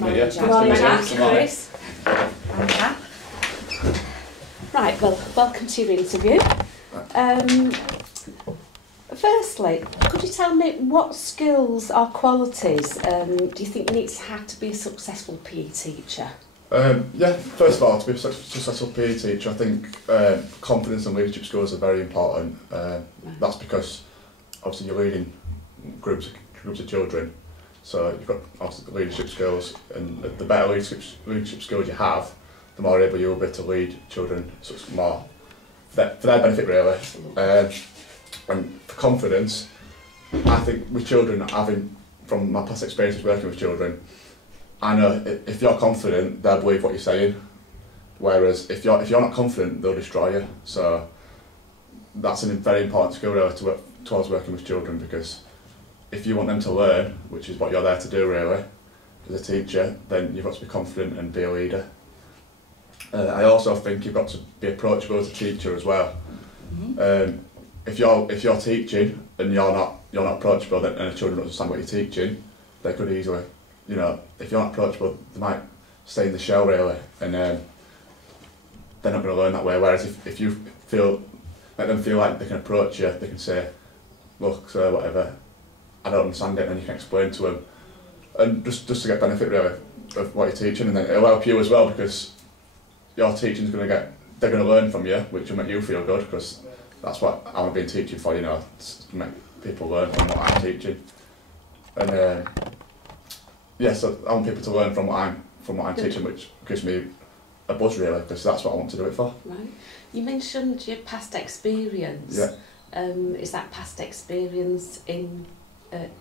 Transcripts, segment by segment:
Morning, Jack. Morning, Jack. Chris. Right, well, welcome to your interview. Firstly, could you tell me what skills or qualities do you think you need to have to be a successful PE teacher? Yeah, first of all, to be a successful PE teacher, I think confidence and leadership skills are very important. That's because obviously you're leading groups of children, so you've got obviously the leadership skills, and the better leadership skills you have, the more able you will be to lead children more for their benefit really. And for confidence, I think with children, from my past experiences working with children, I know if you're confident, they'll believe what you're saying. Whereas if you're not confident, they'll destroy you. So that's a very important skill really towards working with children, because if you want them to learn, which is what you're there to do really, as a teacher, then you've got to be confident and be a leader. I also think you've got to be approachable as a teacher as well. Mm-hmm. If you're teaching and you're not approachable, and the children don't understand what you're teaching, they could easily, if you're not approachable, they might stay in the shell really, and they're not going to learn that way. Whereas if you make them feel like they can approach you, they can say, look, sir, whatever, I don't understand it, and then you can explain to them, and just to get benefit really of what you're teaching, and then it'll help you as well, because your teaching's they're going to learn from you, which will make you feel good, because that's what I want to be teaching for, to make people learn from what I'm teaching. And so I want people to learn from what I'm teaching, which gives me a buzz really, because that's what I want to do it for. Right. You mentioned your past experience. Yeah. Is that past experience in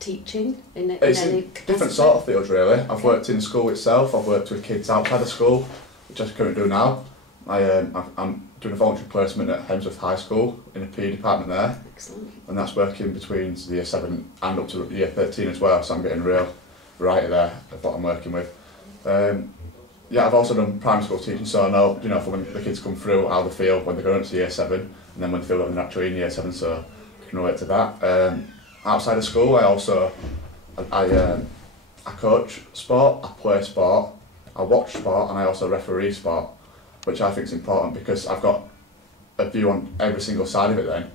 teaching? It's in different sort of fields really. I've worked in school itself, I've worked with kids outside of school, which I currently do now. I'm doing a voluntary placement at Hemsworth High School in the PE department there. Excellent. And that's working between year 7 and up to year 13 as well, so I'm getting a real variety there of what I'm working with. I've also done primary school teaching, so I know, for when the kids come through, how they feel when they're going up to year 7, and then when they feel like they're actually in year 7, so I can relate to that. Outside of school, I coach sport, I play sport, I watch sport, and I also referee sport, which I think is important because I've got a view on every single side of it then,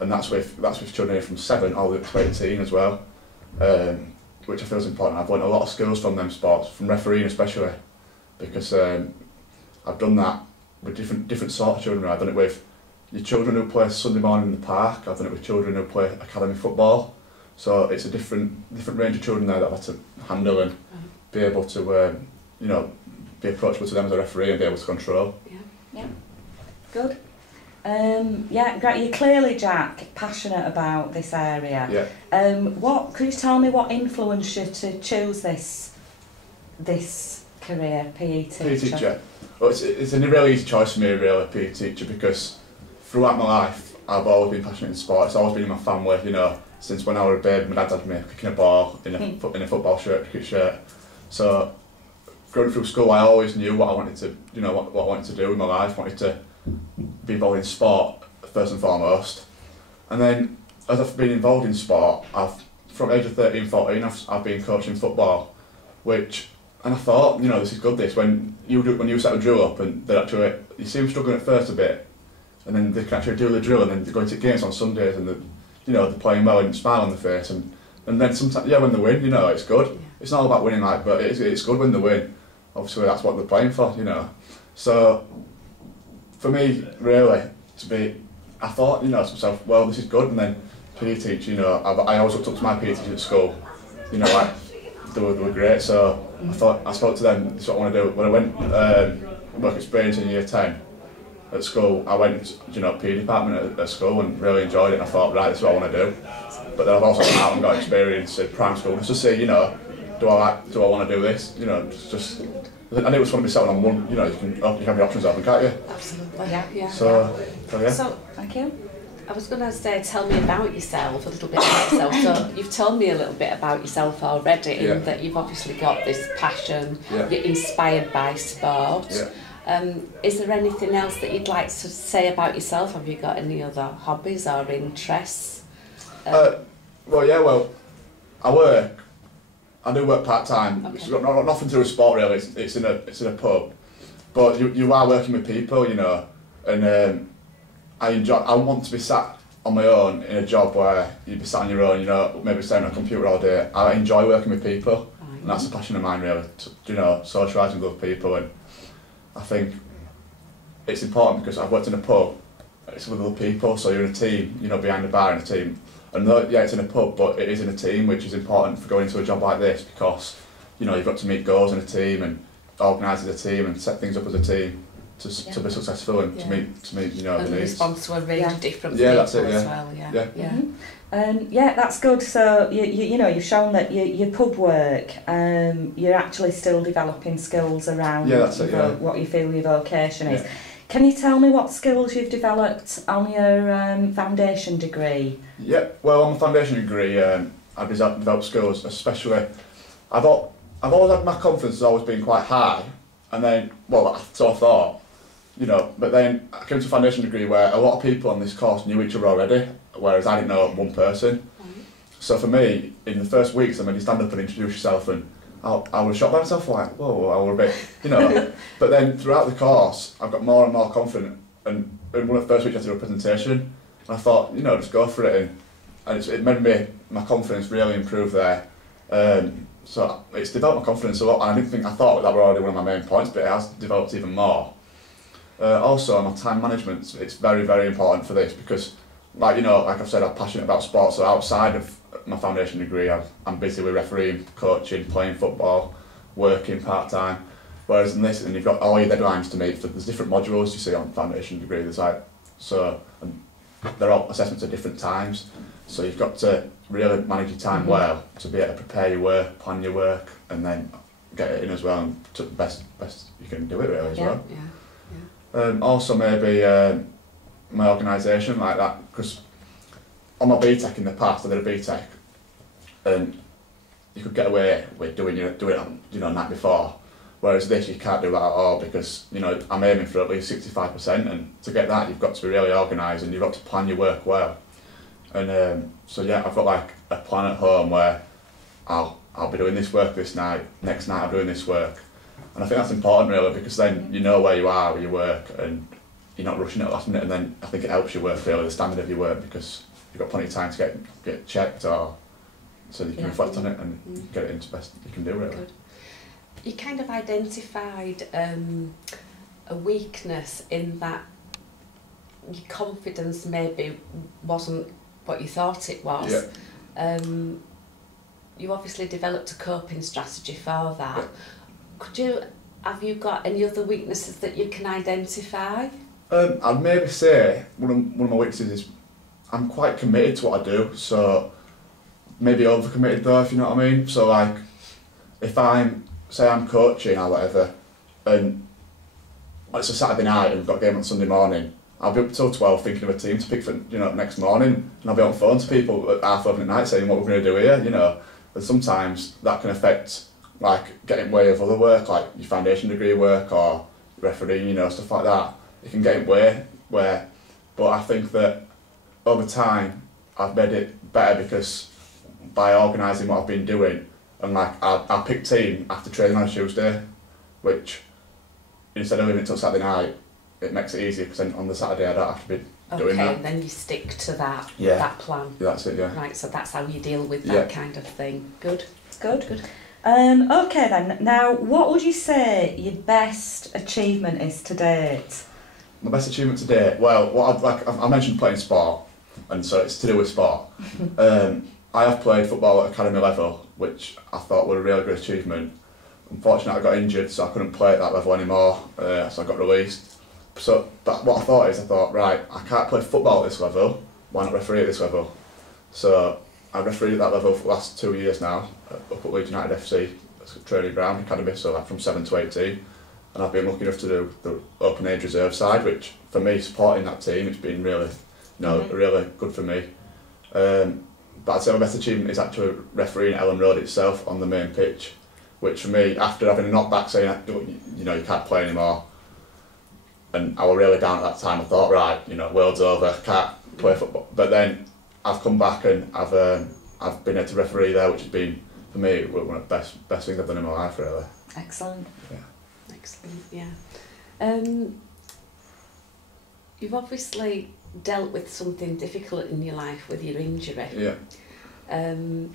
and that's with children from 7 all the way up to 18 as well, which I feel is important. I've learned a lot of skills from them sports, from refereeing especially, because I've done that with different sort of children. I've done it with your children who play Sunday morning in the park, I've done it with children who play academy football, so it's a different range of children there that I've had to handle and be able to be approachable to them as a referee and be able to control. Yeah. Good. Great. You're clearly, Jack, passionate about this area. Yeah. Could you tell me what influenced you to choose this career, PE teacher? PE teacher. Well, it's a really easy choice for me, really, PE teacher, because throughout my life I've always been passionate in sport. It's always been in my family, since when I was a baby. My dad had me kicking a ball in a football shirt, cricket shirt. So going through school, I always knew what I wanted to, what I wanted to do in my life. I wanted to be involved in sport first and foremost, and then as I've been involved in sport, from age of 13, 14, I've been coaching football, and I thought, this is good. This when you set a drill up and they actually, you see them struggling at first a bit, and then they can actually do the drill, and then they're going to games on Sundays, and they're playing well and smile on their face, and then sometimes when they win, it's good. Yeah. It's not all about winning, but it's good when they win. Obviously, that's what they're playing for, So, for me, really, I thought, to myself, well, this is good, and then PE teacher, I always looked up to my PE teachers at school, they were great, so I spoke to them, this is what I want to do. When I went work experience in year 10 at school, I went, PE department at school and really enjoyed it, and I thought, right, this is what I want to do. But then I've also gone out and got experience in primary school, just to see, do I want to do this? I knew it was going to be settled on one, you have the options open, can't you? Absolutely, yeah. So, yeah. So, thank you. I was going to say, tell me about yourself, a little bit about yourself. So, you've told me a little bit about yourself already, in that you've obviously got this passion, you're inspired by sport. Yeah. Is there anything else that you'd like to say about yourself? Have you got any other hobbies or interests? I work I do work part-time. Okay. It's got nothing to do with sport really, it's in a pub. But you are working with people, you know, and I want to be sat on my own in a job where you'd be sat on your own, you know, maybe sitting on a computer all day. I enjoy working with people, and that's a passion of mine really, you know, socialising with other people. And I think it's important because I've worked in a pub, it's with other people, so you're in a team, you know, behind the bar in a team. And though, yeah, it's in a pub, but it is in a team, which is important for going into a job like this because, you know, you've got to meet goals in a team and organise as a team and set things up as a team to be successful and to meet you know and the needs. Response to a range of different people that's it, as well. Yeah, that's good. So you know you've shown that your pub work, you're actually still developing skills around what you feel your vocation is. Can you tell me what skills you've developed on your foundation degree? Yeah, well, on the foundation degree, I've developed skills, especially I've always had my confidence has always been quite high, and then so I thought, you know, but then I came to a foundation degree where a lot of people on this course knew each other already, whereas I didn't know one person. So for me, in the first weeks, when you stand up and introduce yourself, and I was shocked by myself, like, whoa, I was a bit, you know. But then throughout the course, I've got more and more confident, and in one of the first weeks I did a presentation, and I thought, you know, just go for it, and it made my confidence really improve there. So it's developed my confidence a lot, and I thought that were already one of my main points, but it has developed even more. Also, my time management, it's very, very important for this because, like I've said, I'm passionate about sports, so outside of my foundation degree, I'm busy with refereeing, coaching, playing football, working part-time. Whereas in this, and you've got all your deadlines to meet, there's different modules you see on foundation degree, and they're all assessments at different times, so you've got to really manage your time well to be able to prepare your work, plan your work, and then get it in as well, and to the best you can do it really as well. Also maybe my organisation like that, because on my BTEC in the past, I did a BTEC, and you could get away with doing it the night before, whereas this you can't do that at all because, you know, I'm aiming for at least 65%, and to get that you've got to be really organised and you've got to plan your work well. And so yeah, I've got like a plan at home where I'll be doing this work this night, next night I'm doing this work. And I think that's important really because then you know where you are with your work and you're not rushing it at the last minute, and then I think it helps your work really, the standard of your work, because you've got plenty of time to get checked or so you can reflect on it and get it into the best you can do really. Good. You kind of identified a weakness in that your confidence maybe wasn't what you thought it was. You obviously developed a coping strategy for that. Have you got any other weaknesses that you can identify? I'd maybe say one of my weaknesses is I'm quite committed to what I do, so maybe overcommitted though, if you know what I mean. So like, if I'm coaching or whatever, and it's a Saturday night and we've got a game on Sunday morning, I'll be up till 12 thinking of a team to pick for next morning, and I'll be on the phone to people at 11:30 at night saying what we're going to do here, you know. And sometimes that can affect like getting in the way of other work, like your foundation degree work or refereeing, you know, stuff like that. It can get in the way, but I think that over time I've made it better because by organising what I've been doing, and like I pick team after training on a Tuesday, which instead of leaving it till Saturday night, it makes it easier because then on the Saturday I don't have to be doing that. Okay, and then you stick to that plan. Yeah, that's it, yeah. Right, so that's how you deal with that kind of thing. Good. Okay then, now what would you say your best achievement is to date? My best achievement to date? Well, I mentioned playing sport, and so it's to do with sport. I have played football at academy level, which I thought was a really good achievement. Unfortunately I got injured, so I couldn't play at that level anymore, so I got released. But what I thought, right, I can't play football at this level, why not referee at this level? So I've refereed at that level for the last 2 years now, up at Leeds United FC, training ground, academy, so like from 7 to 18. And I've been lucky enough to do the open age reserve side, which for me, supporting that team, it's been really, really good for me. But I'd say my best achievement is actually refereeing Ellen Road itself on the main pitch, which for me, after having a knockback saying, you can't play anymore, and I was really down at that time, I thought, right, world's over, can't play football. But then I've come back and I've been able to referee there, which has been for me, it was one of the best things I've done in my life, really. Excellent. Yeah. Excellent, yeah. You've obviously dealt with something difficult in your life with your injury. Yeah. And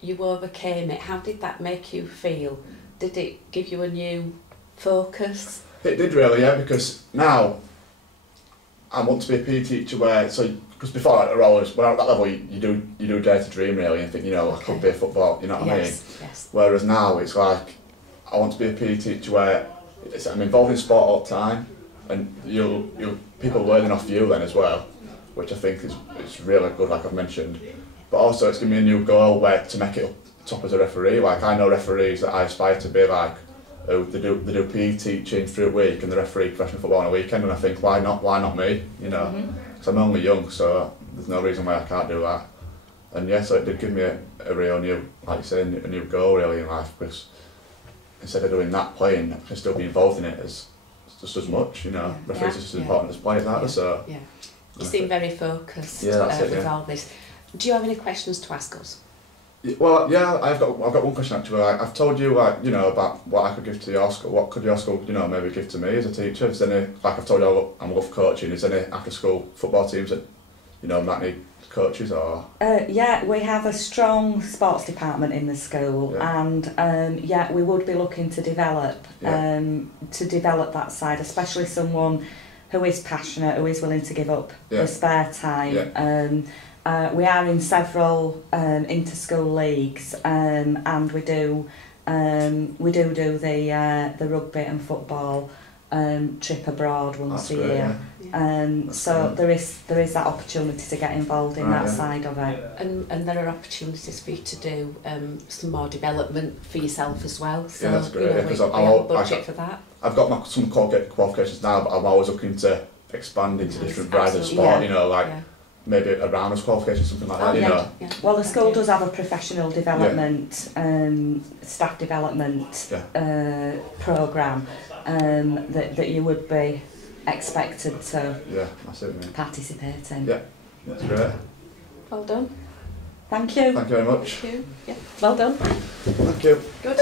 you overcame it. How did that make you feel? Did it give you a new focus? It did really, yeah, because now I want to be a PE teacher because before at Rollers, when I'm at that level, you do dare to dream really and think, you know, I could be a football, you know what I mean? Yes. Whereas now it's like, I want to be a PE teacher where I'm involved in sport all the time, and people learning off you then as well, which I think is really good, like I've mentioned. But also it's given me a new goal where to make it up top as a referee. Like I know referees that I aspire to be like, who they do PE teaching through a week and the referee professional football on a weekend, and I think why not me, you know? Because I'm only young, so there's no reason why I can't do that. And yeah, so it did give me a real new, like you say, a new goal really in life, because instead of doing that playing, I can still be involved in it as just as much, you know. Referees are just as important as players, aren't they? So yeah. You seem very focused with all this. Do you have any questions to ask us? Well, yeah, I've got one question actually. Like, I've told you, like, you know, about what I could give to your school. What could your school, you know, maybe give to me as a teacher? Is there any, like I've told you, I love coaching. Is there any after-school football teams that, you know, might need coaches or? Yeah, we have a strong sports department in the school, and yeah, we would be looking to develop that side, especially someone who is passionate, who is willing to give up the spare time. We are in several inter-school leagues, and we do the rugby and football trip abroad once a year. So there is that opportunity to get involved in that side of it. And there are opportunities for you to do some more development for yourself as well. So that's great. You know, we have a budget for that. I've got some qualifications now, but I'm always looking to expand into different varieties of sport. You know, like. Maybe a rounders qualification, something like that, you know. Well, the school does have a professional development, staff development programme that you would be expected to participate in. Yeah, that's great. Well done. Thank you. Thank you very much. Thank you. Yeah, well done. Thank you. Good.